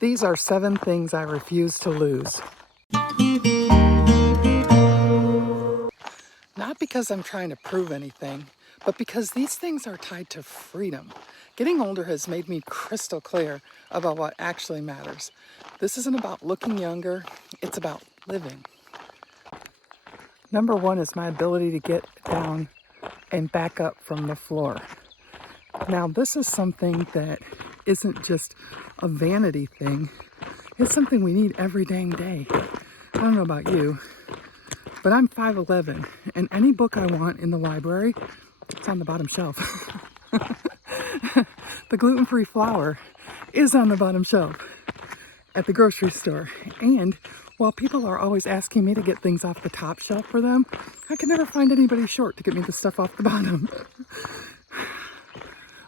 These are 7 things I refuse to lose. Not because I'm trying to prove anything, but because these things are tied to freedom. Getting older has made me crystal clear about what actually matters. This isn't about looking younger, it's about living. Number 1 is my ability to get down and back up from the floor. Now, this is something that isn't just a vanity thing. It's something we need every dang day. I don't know about you, but I'm 5'11", and any book I want in the library, it's on the bottom shelf. The gluten-free flour is on the bottom shelf at the grocery store. And while people are always asking me to get things off the top shelf for them, I can never find anybody short to get me the stuff off the bottom.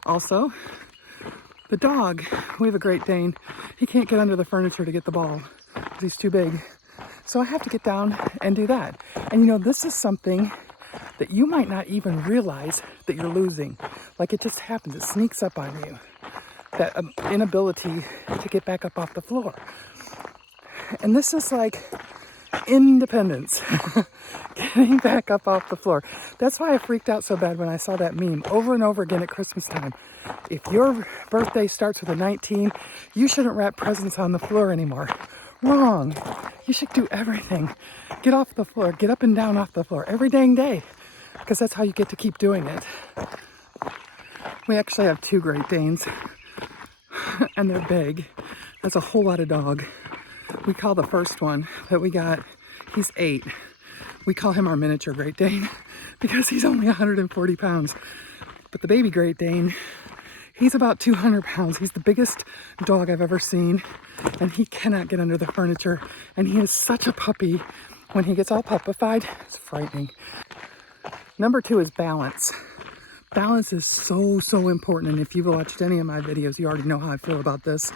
Also, the dog, we have a Great Dane, he can't get under the furniture to get the ball because he's too big. So I have to get down and do that. And you know, this is something that you might not even realize that you're losing. Like, it just happens, it sneaks up on you. That inability to get back up off the floor. And this is like independence. Getting back up off the floor. That's why I freaked out so bad when I saw that meme over and over again at Christmas time. If your birthday starts with a 19, you shouldn't wrap presents on the floor anymore. Wrong. You should do everything. Get off the floor. Get up and down off the floor every dang day. Because that's how you get to keep doing it. We actually have 2 Great Danes. And they're big. That's a whole lot of dog. We call the first one that we got, he's 8. We call him our miniature Great Dane because he's only 140 pounds. But the baby Great Dane, he's about 200 pounds. He's the biggest dog I've ever seen, and he cannot get under the furniture. And he is such a puppy. When he gets all puppified, it's frightening. Number 2 is balance. Balance is so important, and if you've watched any of my videos, you already know how I feel about this.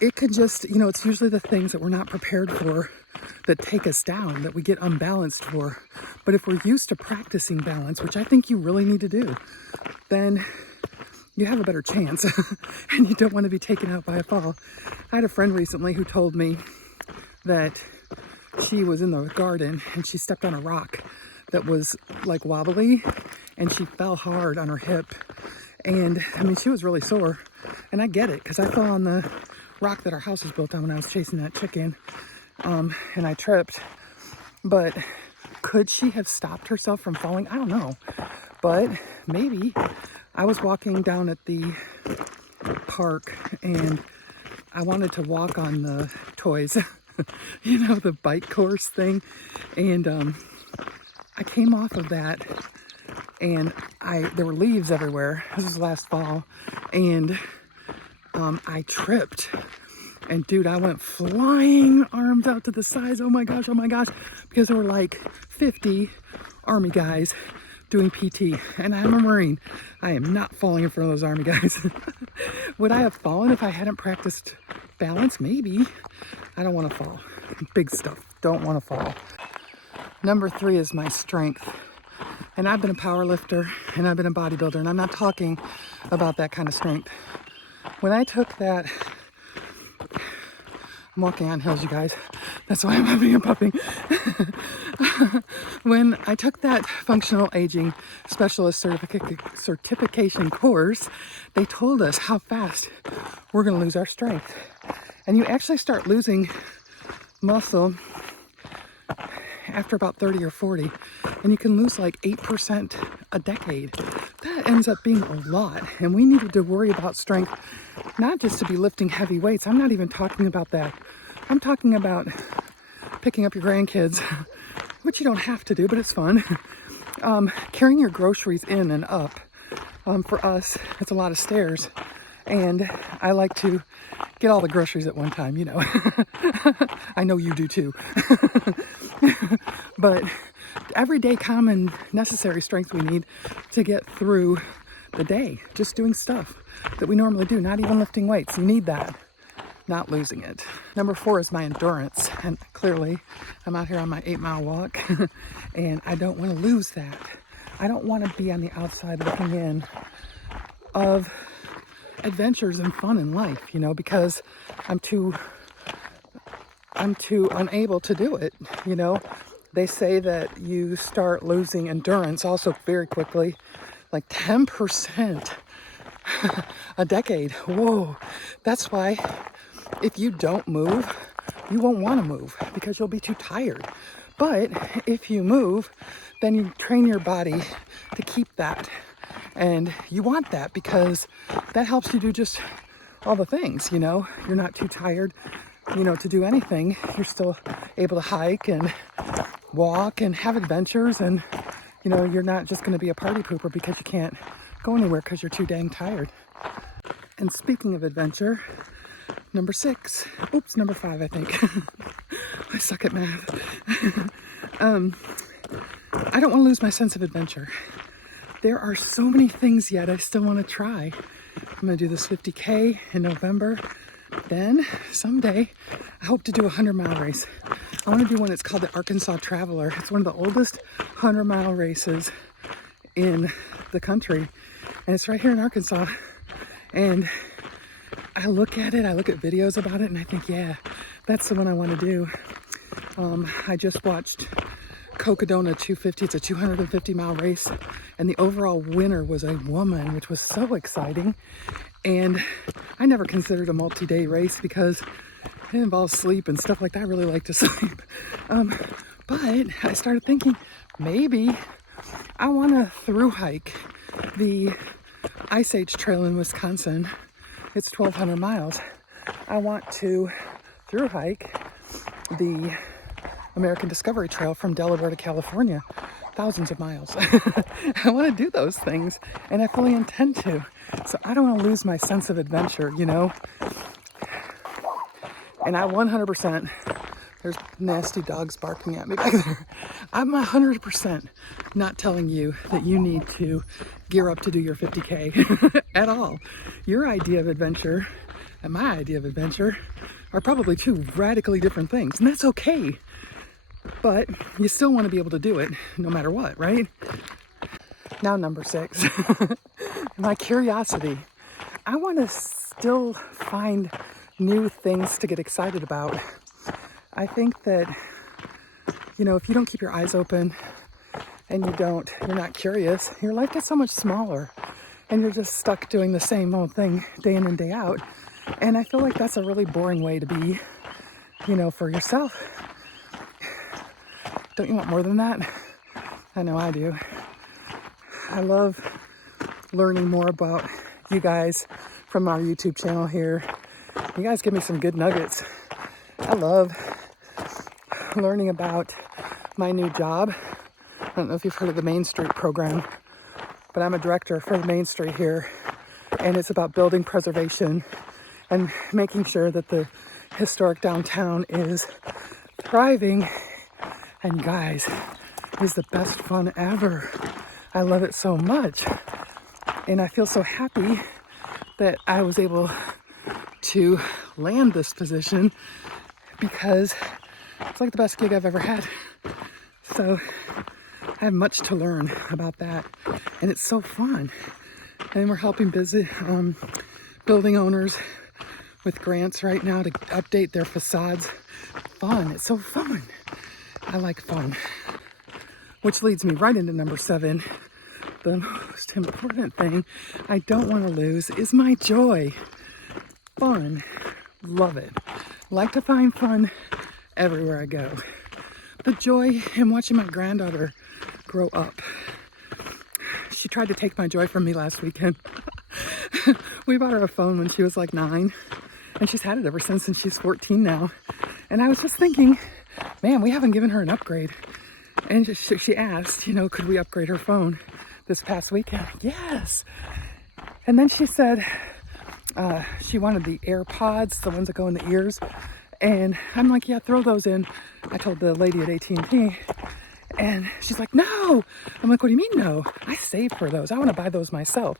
It can just, you know, it's usually the things that we're not prepared for that take us down, that we get unbalanced for. But if we're used to practicing balance, which I think you really need to do, then you have a better chance and you don't want to be taken out by a fall. I had a friend recently who told me that she was in the garden and she stepped on a rock that was like wobbly and she fell hard on her hip. And I mean, she was really sore, and I get it because I fell on the rock that our house was built on when I was chasing that chicken, and I tripped. But could she have stopped herself from falling? I don't know, but maybe. I was walking down at the park and I wanted to walk on the toys, you know, the bike course thing, and I came off of that and there were leaves everywhere. This was last fall, and I tripped. And dude, I went flying, arms out to the sides. Oh my gosh, because there were like 50 Army guys doing PT, and I'm a Marine. I am not falling in front of those Army guys. Would I have fallen if I hadn't practiced balance? Maybe. I don't want to fall. Big stuff. Don't want to fall. Number 3 is my strength. And I've been a power lifter and I've been a bodybuilder, and I'm not talking about that kind of strength. When I took that, I'm walking on hills, you guys. That's why I'm having a puppy. When I took that functional aging specialist certification course, they told us how fast we're going to lose our strength. And you actually start losing muscle after about 30 or 40, and you can lose like 8% a decade. That ends up being a lot, and we needed to worry about strength, not just to be lifting heavy weights. I'm not even talking about that. I'm talking about picking up your grandkids, which you don't have to do, but it's fun. Carrying your groceries in and up. For us, it's a lot of stairs, and I like to get all the groceries at one time, you know. I know you do too. But everyday common necessary strength we need to get through the day, just doing stuff that we normally do, not even lifting weights. You need that, not losing it. Number 4 is my endurance, and clearly I'm out here on my 8-mile walk and I don't want to lose that. I don't want to be on the outside looking in of adventures and fun in life, you know, because I'm too unable to do it, you know. They say that you start losing endurance also very quickly, like 10% a decade. Whoa. That's why if you don't move, you won't want to move because you'll be too tired. But if you move, then you train your body to keep that. And you want that because that helps you do just all the things, you know. You're not too tired, you know, to do anything. You're still able to hike and walk and have adventures, and, you know, you're not just going to be a party pooper because you can't go anywhere because you're too dang tired. And speaking of adventure, number 5, I think. I suck at math. I don't want to lose my sense of adventure. There are so many things yet I still want to try. I'm going to do this 50K in November. Then someday I hope to do a 100-mile race. I want to do one. It's called the Arkansas Traveler. It's one of the oldest 100-mile races in the country. And it's right here in Arkansas. And I look at videos about it, and I think, yeah, that's the one I want to do. I just watched Cocodona 250. It's a 250-mile race, and the overall winner was a woman, which was so exciting. And I never considered a multi-day race because it involves sleep and stuff like that. I really like to sleep. But I started thinking, maybe I want to through hike the Ice Age Trail in Wisconsin. It's 1,200 miles. I want to through hike the American Discovery Trail from Delaware to California, thousands of miles. I want to do those things, and I fully intend to. So I don't want to lose my sense of adventure, you know? And I 100%, there's nasty dogs barking at me back there. I'm 100% not telling you that you need to gear up to do your 50K at all. Your idea of adventure and my idea of adventure are probably two radically different things, and that's okay. But you still want to be able to do it no matter what, right? Now, number 6, my curiosity. I want to still find new things to get excited about. I think that, you know, if you don't keep your eyes open and you're not curious, your life gets so much smaller and you're just stuck doing the same old thing day in and day out. And I feel like that's a really boring way to be, you know, for yourself. Don't you want more than that? I know I do. I love learning more about you guys from our YouTube channel here. You guys give me some good nuggets. I love learning about my new job. I don't know if you've heard of the Main Street program, but I'm a director for the Main Street here, and it's about building preservation and making sure that the historic downtown is thriving. And guys, it is the best fun ever. I love it so much. And I feel so happy that I was able to land this position because it's like the best gig I've ever had. So I have much to learn about that. And it's so fun. And we're helping building owners with grants right now to update their facades. Fun. It's so fun. I like fun. Which leads me right into number 7. The most important thing I don't want to lose is my joy. Fun. Love it. Like to find fun everywhere I go. The joy in watching my granddaughter grow up. She tried to take my joy from me last weekend. We bought her a phone when she was like 9, and she's had it ever since, and she's 14 now. And I was just thinking, man, we haven't given her an upgrade. And she asked, you know, could we upgrade her phone this past weekend? Yes. And then she said she wanted the AirPods, the ones that go in the ears. And I'm like, yeah, throw those in. I told the lady at AT&T. And she's like, no. I'm like, what do you mean no? I saved for those. I want to buy those myself.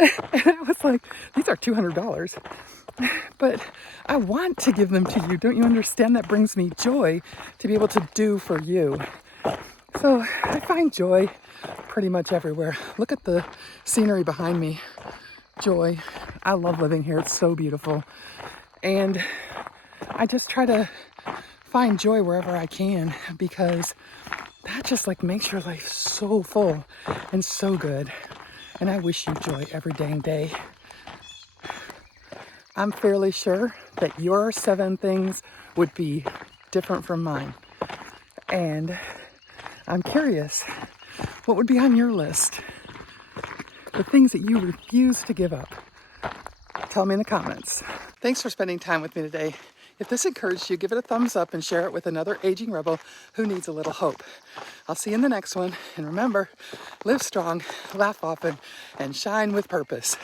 And I was like, these are $200. But I want to give them to you. Don't you understand? That brings me joy to be able to do for you. So I find joy pretty much everywhere. Look at the scenery behind me. joy. I love living here. It's so beautiful. And I just try to find joy wherever I can, because that just like makes your life so full and so good. And I wish you joy every dang day. I'm fairly sure that your 7 things would be different from mine. And I'm curious, what would be on your list? The things that you refuse to give up. Tell me in the comments. Thanks for spending time with me today. If this encouraged you, give it a thumbs up and share it with another aging rebel who needs a little hope. I'll see you in the next one. And remember, live strong, laugh often, and shine with purpose.